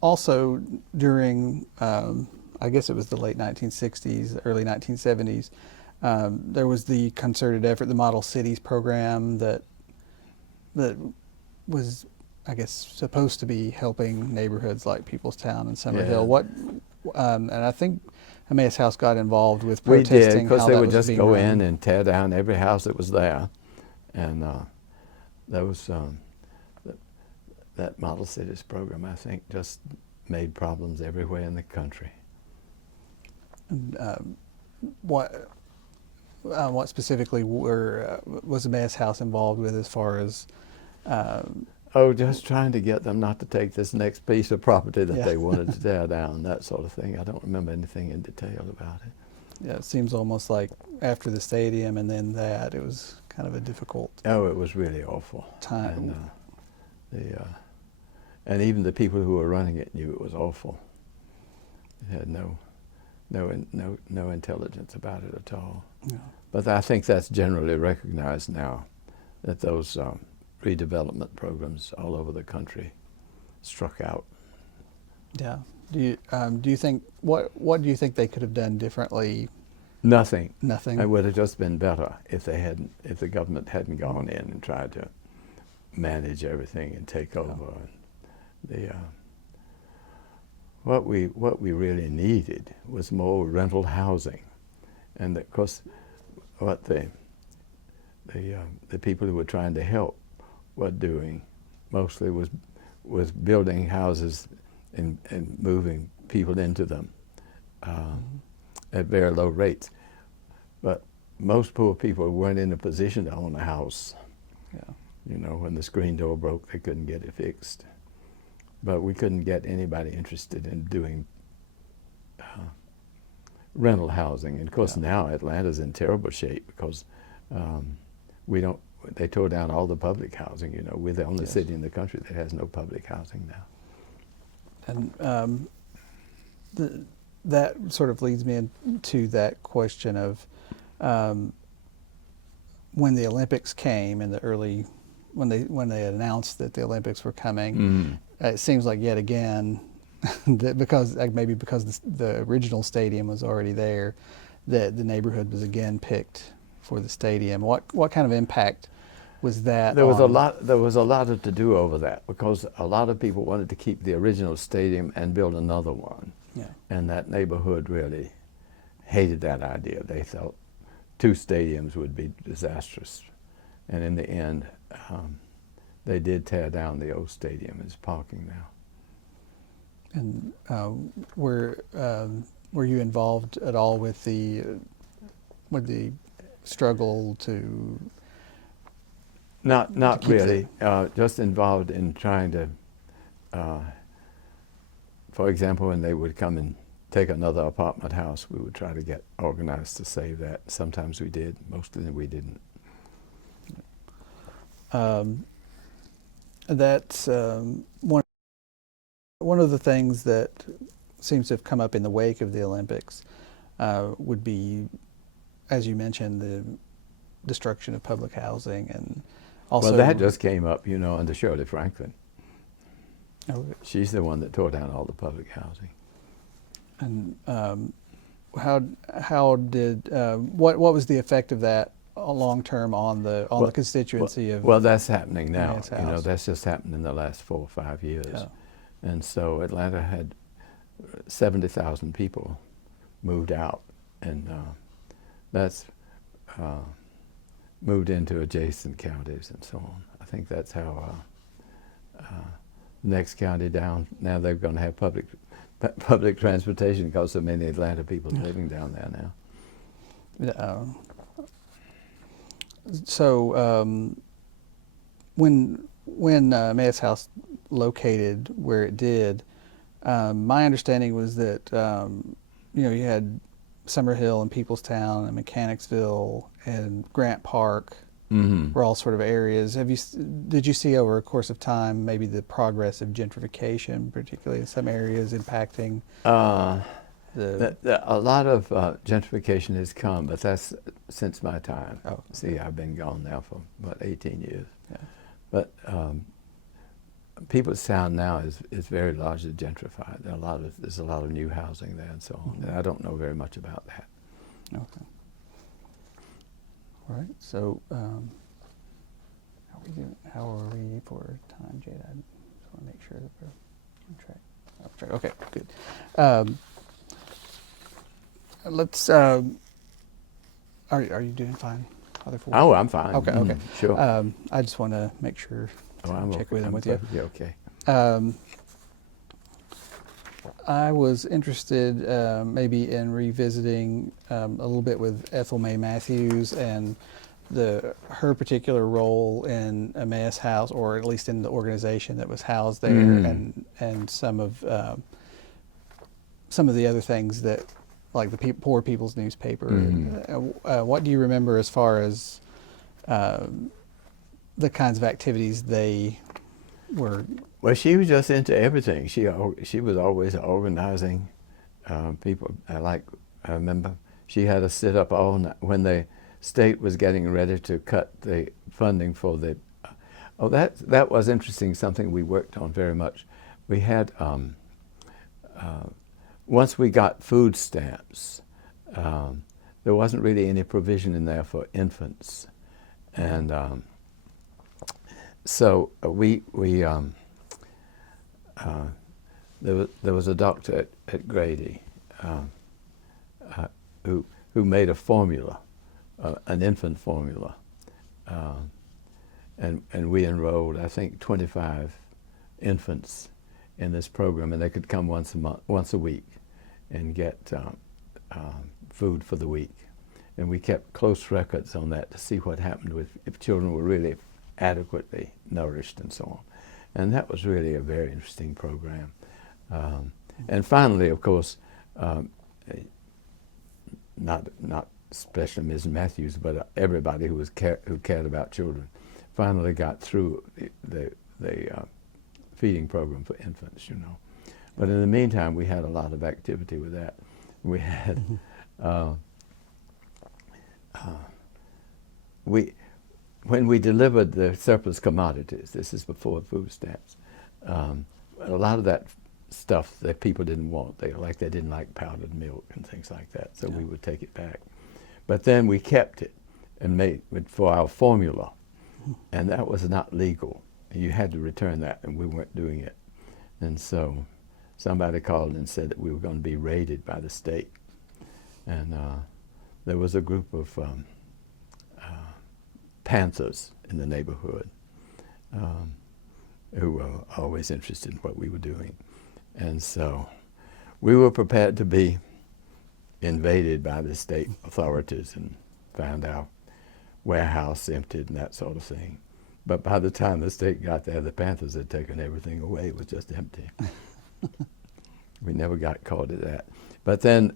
Also, during, I guess it was the late 1960s, early 1970s, there was the concerted effort, the Model Cities program that was, I guess, supposed to be helping neighborhoods like Peoplestown and Summerhill. And I think Emmaus House got involved with protesting. We did, because they would just go in and tear down every house that was there. And that was that Model Cities program, I think, just made problems everywhere in the country. And, what specifically was Emmaus House involved with, as far as? Just trying to get them not to take this next piece of property that they wanted to tear down, that sort of thing. I don't remember anything in detail about it. Yeah, it seems almost like after the stadium and then that, it was kind of a difficult. Oh, it was really awful. Time. And even the people who were running it knew it was awful. It had no intelligence about it at all. Yeah. But I think that's generally recognized now, that those redevelopment programs all over the country struck out. Yeah. Do you think what do you think they could have done differently? Nothing. Nothing. It would have just been better if the government hadn't gone in and tried to manage everything and take over. What we really needed was more rental housing, and of course, what the people who were trying to help were doing mostly was building houses and moving people into them at very low rates. But most poor people weren't in a position to own a house. Yeah. You know, when the screen door broke, they couldn't get it fixed. But we couldn't get anybody interested in doing rental housing. And of course now Atlanta's in terrible shape, because they tore down all the public housing. You know, we're the only city in the country that has no public housing now. And that sort of leads me into that question of when the Olympics came in the early when they announced that the Olympics were coming, Mm-hmm. it seems like yet again that because the original stadium was already there, that the neighborhood was again picked for the stadium. What kind of impact was that? There was a lot of to do over that, because a lot of people wanted to keep the original stadium and build another one. Yeah. And that neighborhood really hated that idea. They thought 2 stadiums would be disastrous. And in the end, they did tear down the old stadium as parking now. And were you involved at all with the struggle to? Not really. Just involved in trying to, for example, when they would come and take another apartment house, we would try to get organized to save that. Sometimes we did, mostly we didn't. That's one of the things that seems to have come up in the wake of the Olympics would be, as you mentioned, the destruction of public housing, and also. Well, that just came up, under Shirley Franklin. Oh, she's the one that tore down all the public housing. And how did what was the effect of that long term on the constituency of? Well, that's happening now. Emmaus House. That's just happened in the last 4 or 5 years. Oh. And so Atlanta had 70,000 people moved out, and that's moved into adjacent counties and so on. I think that's how next county down, now they're going to have public transportation because so many Atlanta people living down there now. So when Emmaus House located where it did, my understanding was that you had Summerhill and Peoplestown and Mechanicsville and Grant Park were all sort of areas. Did you see over a course of time maybe the progress of gentrification, particularly in some areas, impacting? A lot of gentrification has come, but that's since my time. Oh. See, I've been gone now for about 18 years. Yeah. But Peoplestown now is very largely gentrified. There's a lot of new housing there and so on. Mm-hmm. And I don't know very much about that. Okay. All right. So, how are we for time, Jade? I just want to make sure that we're on track. Okay, good. Let's. Are you doing fine, Father Ford? Oh, I'm fine. Okay. Okay. Sure. I just want to make sure to I'm check okay. with him I'm with you. perfectly okay. I was interested maybe in revisiting a little bit with Ethel May Matthews and her particular role in Emmaus House, or at least in the organization that was housed there, and some of the other things that, like the Poor People's Newspaper. What do you remember as far as the kinds of activities they were? Well, she was just into everything. She was always organizing people. I remember she had us sit up all night when the state was getting ready to cut the funding for the. That was interesting. Something we worked on very much. We had once we got food stamps, there wasn't really any provision in there for infants, and so there was a doctor at Grady who made a formula, an infant formula, and we enrolled, I think, 25 infants in this program, and they could come once a week, and get food for the week, and we kept close records on that to see what happened if children were really adequately nourished and so on. And that was really a very interesting program. And finally, of course, not especially Ms. Matthews, but everybody who cared about children, finally got through the feeding program for infants, But in the meantime, we had a lot of activity with that. We had when we delivered the surplus commodities, this is before food stamps, a lot of that stuff that people didn't want, they didn't like powdered milk and things like that, so we would take it back. But then we kept it and made it for our formula, and that was not legal. You had to return that, and we weren't doing it. And so somebody called and said that we were going to be raided by the state. And there was a group of Panthers in the neighborhood who were always interested in what we were doing. And so we were prepared to be invaded by the state authorities and found our warehouse emptied and that sort of thing. But by the time the state got there, the Panthers had taken everything away. It was just empty. We never got caught at that. But then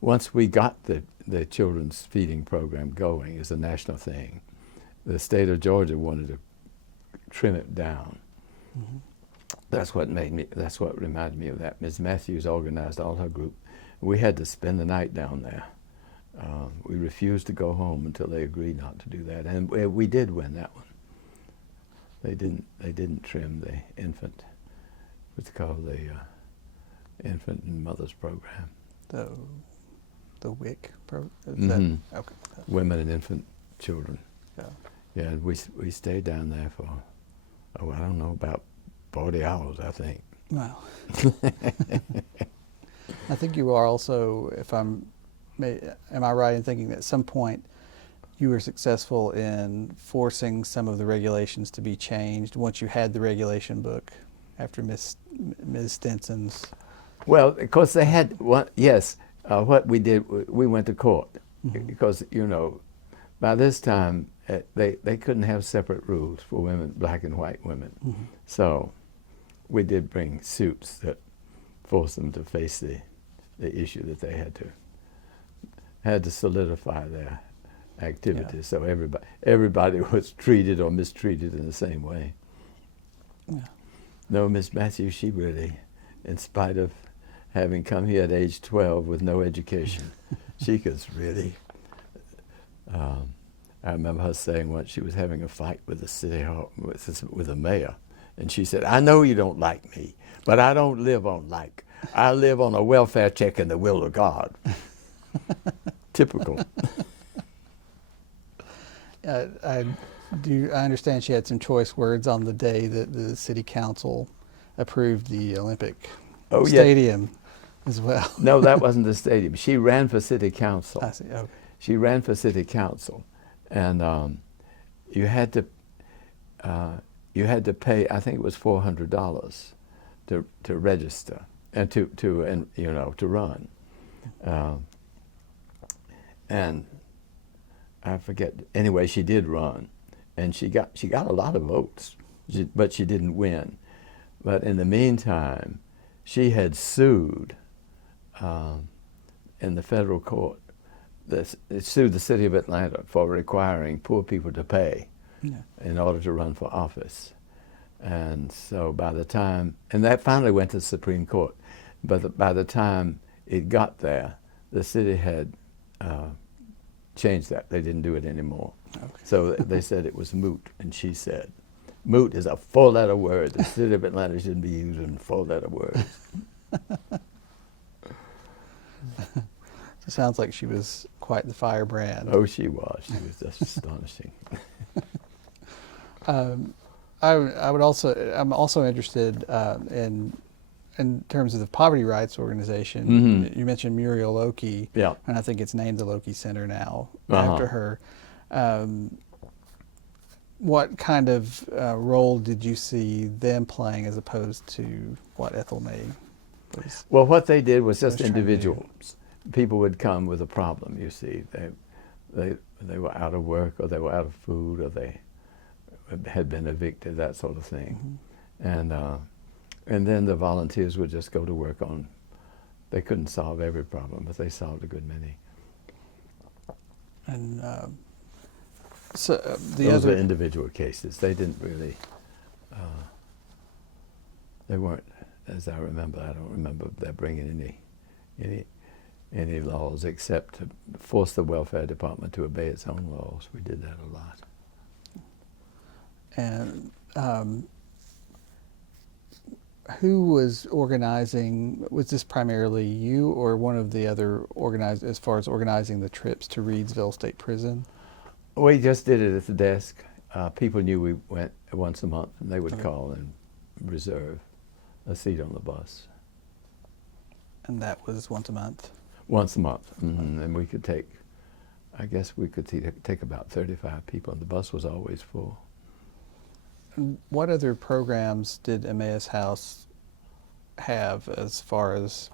once we got the children's feeding program going as a national thing, the state of Georgia wanted to trim it down. Mm-hmm. That's what reminded me of that. Ms. Matthews organized all her group. We had to spend the night down there. We refused to go home until they agreed not to do that, and we did win that one. They didn't trim the infant. What's called the infant and mothers program. The WIC program. Mm-hmm. Okay. Women and infant children. Yeah. Yeah. We stayed down there for I don't know, about 40 hours, I think. Wow. I think you are also, am I right in thinking that at some point you were successful in forcing some of the regulations to be changed once you had the regulation book after Ms. Stinson's? Well, of course they had one. Yes, what we did, we went to court because by this time they couldn't have separate rules for women, black and white women. Mm-hmm. So we did bring suits that forced them to face the issue that they had to solidify their activities. Yeah. So everybody was treated or mistreated in the same way. Yeah. No, Miss Matthews, she really, in spite of having come here at age 12 with no education, she was really, I remember her saying once she was having a fight with the city hall, with the mayor, and she said, "I know you don't like me, but I don't live on like. I live on a welfare check in the will of God." Typical. I understand she had some choice words on the day that the city council approved the Olympic stadium as well. No, that wasn't the stadium. She ran for city council. I see. Okay. She ran for city council, and you had to pay. I think it was $400 to register and to run. And I forget. Anyway, she did run, and she got a lot of votes, but she didn't win. But in the meantime, she had sued in the federal court. It sued the city of Atlanta for requiring poor people to pay in order to run for office. And so by the time, and that finally went to the Supreme Court, but by the time it got there, the city had changed that. They didn't do it anymore. Okay. So they said it was moot, and she said, "Moot is a four-letter word. The city of Atlanta shouldn't be using four-letter words." It sounds like she was quite the firebrand. Oh, she was. She was just astonishing. I'm also interested in terms of the poverty rights organization. Mm-hmm. You mentioned Muriel Lokey, and I think it's named the Lokey Center now after her. What kind of role did you see them playing as opposed to what Ethel May was? Well, what they did was just individuals. People would come with a problem, you see. They were out of work, or they were out of food, or they had been evicted, that sort of thing. Mm-hmm. And then the volunteers would just go to work on, they couldn't solve every problem, but they solved a good many. And those were individual cases. They didn't really, they weren't, as I remember, I don't remember that bringing any laws except to force the welfare department to obey its own laws. We did that a lot. And who was organizing? Was this primarily you or one of the other organized as far as organizing the trips to Reedsville State Prison? We just did it at the desk. People knew we went once a month, and they would Okay. call and reserve a seat on the bus. And that was once a month? Once a month. Mm-hmm. And we could take, I guess we could take about 35 people, and the bus was always full. And what other programs did Emmaus House have as far as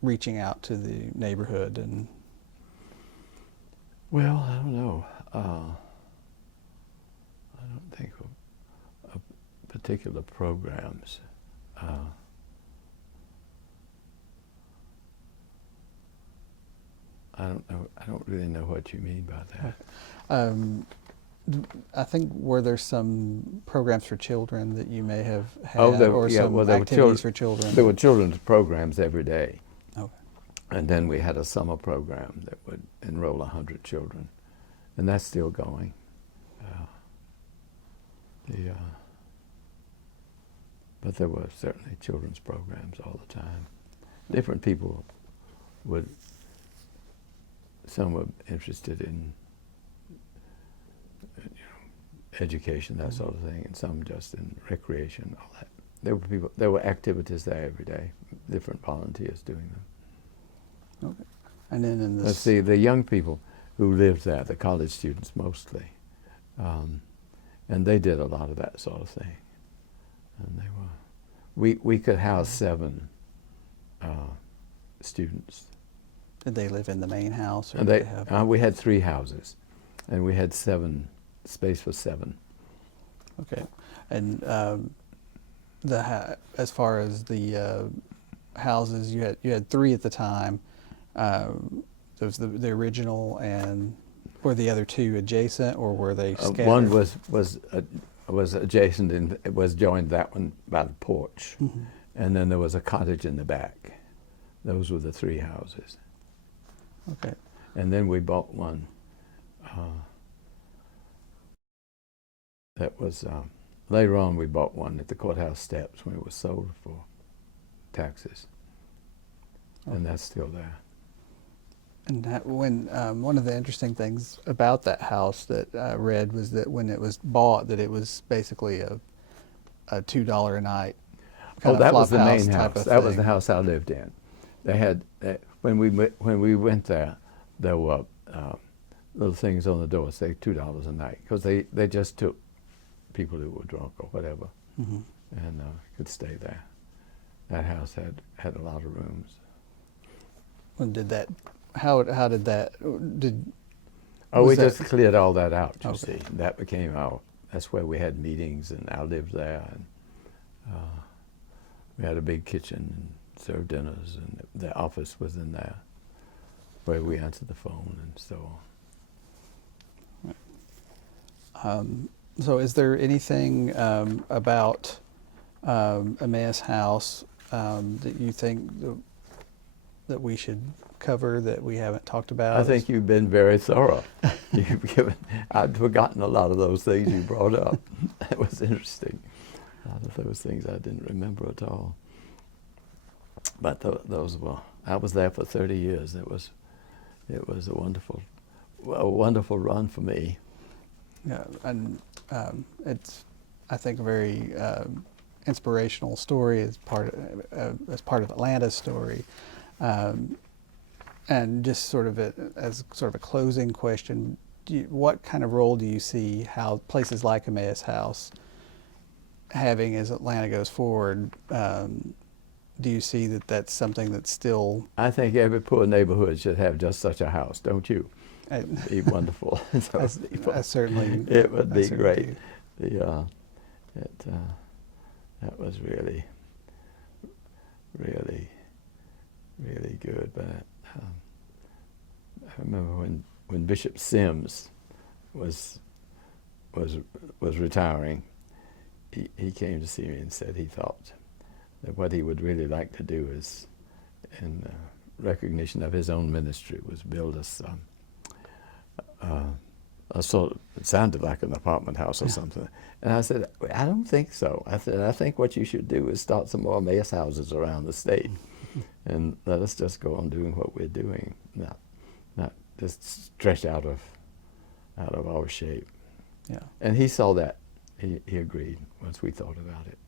reaching out to the neighborhood? And well, I don't know. I don't think of particular programs. I don't know. I don't really know what you mean by that. I think were there some programs for children that you may have had, Oh, or some well, there were activities for children? There were children's programs every day. Okay. And then we had a summer program that would enroll 100 children, and that's still going. But there were certainly children's programs all the time. Different people some were interested in education, that sort of thing, and some just in recreation, all that. There were activities there every day, different volunteers doing them. Okay. And then in this, Let's see, the young people who lived there, the college students mostly, and they did a lot of that sort of thing. And they were, we could house 7 students. did they live in the main house? Or And did they have we had 3 houses, and we had space for 7. Okay. And as far as the houses, you had 3 at the time. There was the original, and were the other 2 adjacent, or were they scattered? One was adjacent, and it was joined that one by the porch, Mhm. and then there was a cottage in the back. Those were the 3 houses. Okay. And then we bought one that was, later on we bought one at the courthouse steps when it was sold for taxes. Okay. And that's still there. And that when one of the interesting things about that house that I read was that when it was bought, that it was basically a $2 a night. Oh, that was the flop main type house. of That was thing. the house I lived in. They had when we went there were little things on the door say $2 a night, because they just took people who were drunk or whatever, Mhm. and could stay there. That house had a lot of rooms. When did that? How did that? Oh, was we that- just cleared all that out. You Okay. see, that became that's where we had meetings, and I lived there, and we had a big kitchen and served dinners, and the office was in there where we answered the phone and so on. So, is there anything about Emmaus House that you think that we should cover that we haven't talked about? I think you've been very thorough. I'd forgotten a lot of those things you brought up. It was interesting. A lot of those things I didn't remember at all. But those were. I was there for 30 years. It was a wonderful run for me. Yeah, and it's, I think, a very inspirational story as part of Atlanta's story. And just sort of as sort of a closing question, what kind of role do you see how places like Emmaus House having as Atlanta goes forward? Do you see that that's something that's still? I think every poor neighborhood should have just such a house, don't you? It'd be wonderful. I certainly. It would be great. Do. That was really good. But I remember when Bishop Sims was retiring, he came to see me and said he thought that what he would really like to do is, in recognition of his own ministry, was build us a sort of, it sounded like an apartment house or something. And I said, I don't think so. I said, I think what you should do is start some more Emmaus houses around the state, and let us just go on doing what we're doing, not just stretch out of our shape. Yeah. And he saw that. He agreed once we thought about it.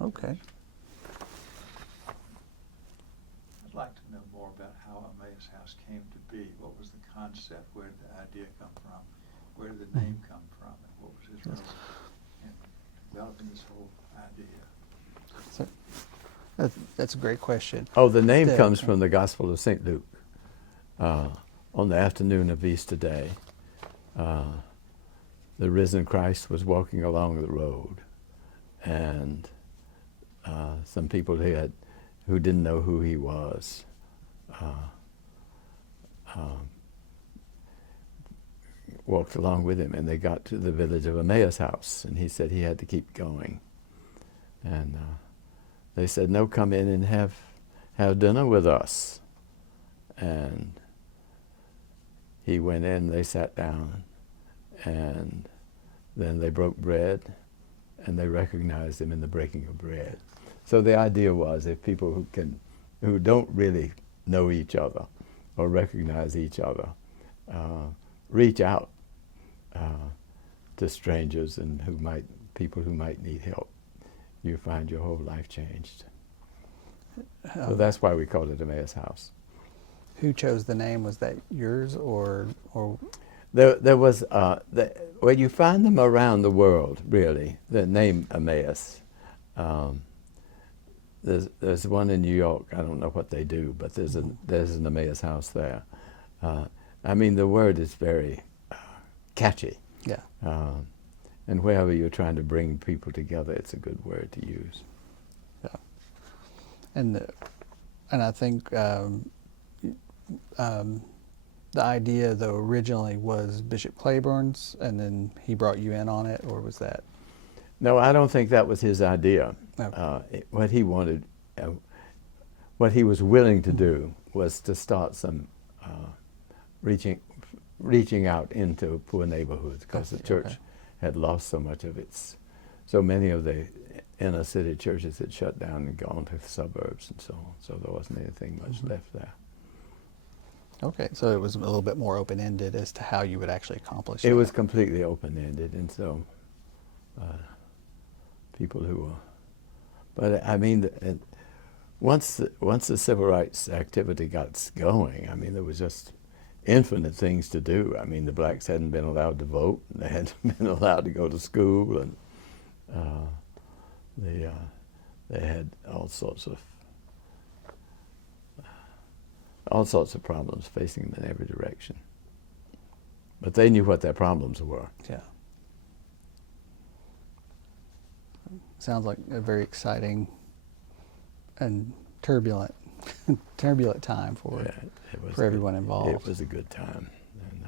Okay. I'd like to know more about how Emmaus House came to be. What was the concept? Where did the idea come from? Where did the name come from? And what was his role in developing this whole idea? So, that's a great question. Oh, the name comes from the Gospel of St. Luke. On the afternoon of Easter Day, the risen Christ was walking along the road, and some people who didn't know who he was walked along with him, and they got to the village of Emmaus House, and he said he had to keep going. And they said, no, come in and have dinner with us. And he went in, they sat down, and then they broke bread, and they recognized him in the breaking of bread. So the idea was, if people who don't really know each other or recognize each other, reach out to strangers and people who might need help, you find your whole life changed. So that's why we called it Emmaus House. Who chose the name? Was that yours or? There was well, you find them around the world, really. The name Emmaus. There's one in New York. I don't know what they do, but there's an Emmaus House there. I mean, the word is very catchy. Yeah. And wherever you're trying to bring people together, it's a good word to use. Yeah. And I think the idea, though, originally was Bishop Claiborne's, and then he brought you in on it, or was that? No, I don't think that was his idea. Okay. What he wanted, what he was willing to do was to start some reaching out into poor neighborhoods, because the church had lost so much of so many of the inner city churches had shut down and gone to the suburbs and so on. So there wasn't anything much left there. Okay, so it was a little bit more open-ended as to how you would actually accomplish it. It was completely open-ended, and so people who were, but I mean, once the civil rights activity got going, I mean, there was just infinite things to do. I mean, the blacks hadn't been allowed to vote, and they hadn't been allowed to go to school, and they had all sorts of problems facing them in every direction. But they knew what their problems were. Yeah. Sounds like a very exciting and turbulent time for everyone involved. It was a good time, and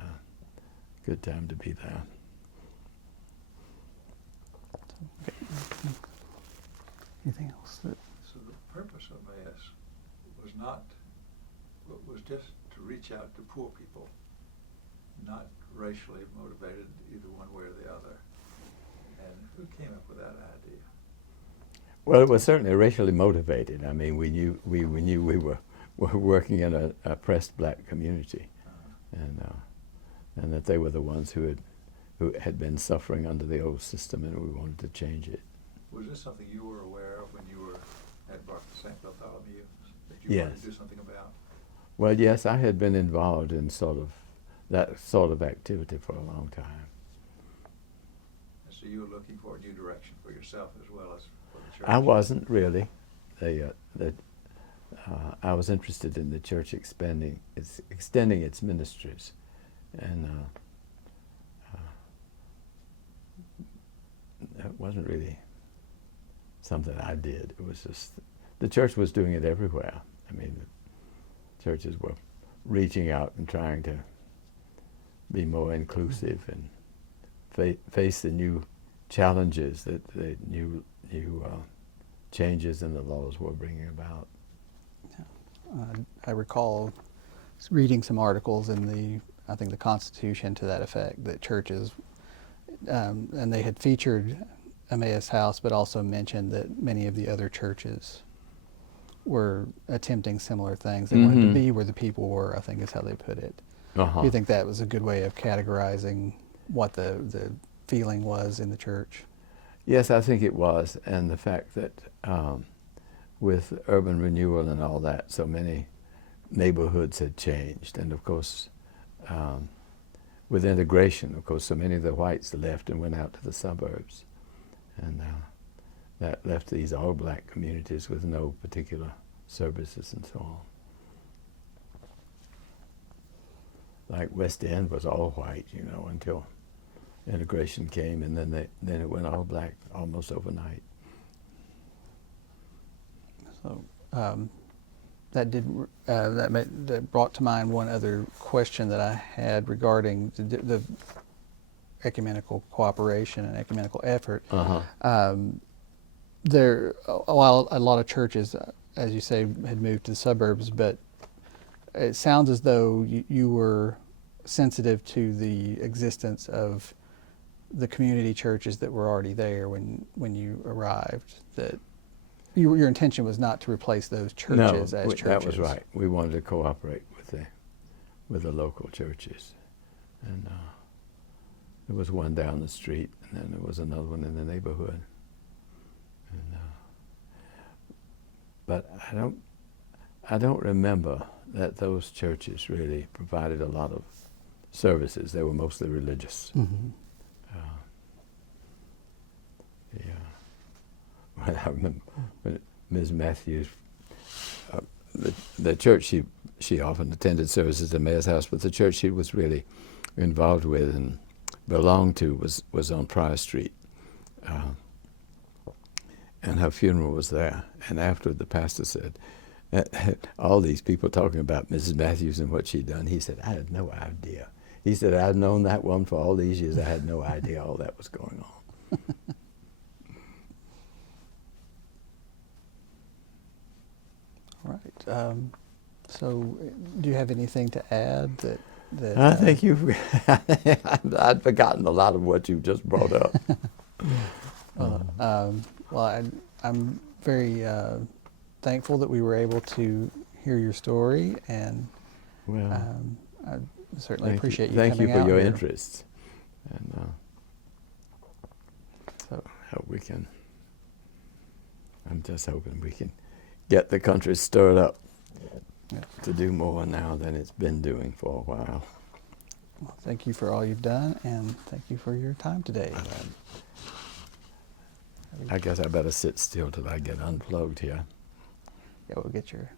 good time to be there. Okay. Anything else? So the purpose of Emmaus was just to reach out to poor people, not racially motivated either one way or the other. And who came up with that idea? Well, it was certainly racially motivated. I mean, we knew we were working in a oppressed black community, and that they were the ones who had been suffering under the old system, and we wanted to change it. Was this something you were aware of when you were at St. Bartholomew, that you wanted to do something about? Well, yes, I had been involved in that sort of activity for a long time. And so you were looking for a new direction for yourself as well as for the church? I wasn't really. I was interested in the church extending its ministries, and that wasn't really something I did. It was just the church was doing it everywhere. I mean, the churches were reaching out and trying to be more inclusive and face the new challenges that the new changes in the laws were bringing about. I recall reading some articles in the I think, the Constitution to that effect, that churches, and they had featured Emmaus House, but also mentioned that many of the other churches were attempting similar things. They wanted to be where the people were, I think is how they put it. Do you think that was a good way of categorizing what the feeling was in the church? Yes, I think it was, and the fact that with urban renewal and all that, so many neighborhoods had changed, and of course, with integration, of course, so many of the whites left and went out to the suburbs, and that left these all-black communities with no particular services and so on. Like West End was all white, you know, until integration came, and then it went all black almost overnight. So that brought to mind one other question that I had regarding the ecumenical cooperation and ecumenical effort. While a lot of churches, as you say, had moved to the suburbs, but it sounds as though you were sensitive to the existence of the community churches that were already there when you arrived. That your intention was not to replace those churches as churches. That was right. We wanted to cooperate with the local churches, and there was one down the street, and then there was another one in the neighborhood. And, but I don't remember that those churches really provided a lot of services. They were mostly religious. Well, I remember when Ms. Matthews, the church she often attended services at Emmaus House, but the church she was really involved with and belonged to was on Prior Street. And her funeral was there. And after the pastor said, all these people talking about Mrs. Matthews and what she'd done, he said, I had no idea. He said, I've known that one for all these years. I had no idea all that was going on. All right. So do you have anything to add that I think I'd forgotten a lot of what you just brought up. Well, I'm very thankful that we were able to hear your story, and I certainly appreciate you coming out. Thank you for your here. interest, and so hope we can. I'm just hoping we can get the country stirred up to do more now than it's been doing for a while. Well, thank you for all you've done, and thank you for your time today. I guess I better sit still till I get unplugged here. Yeah, we'll get your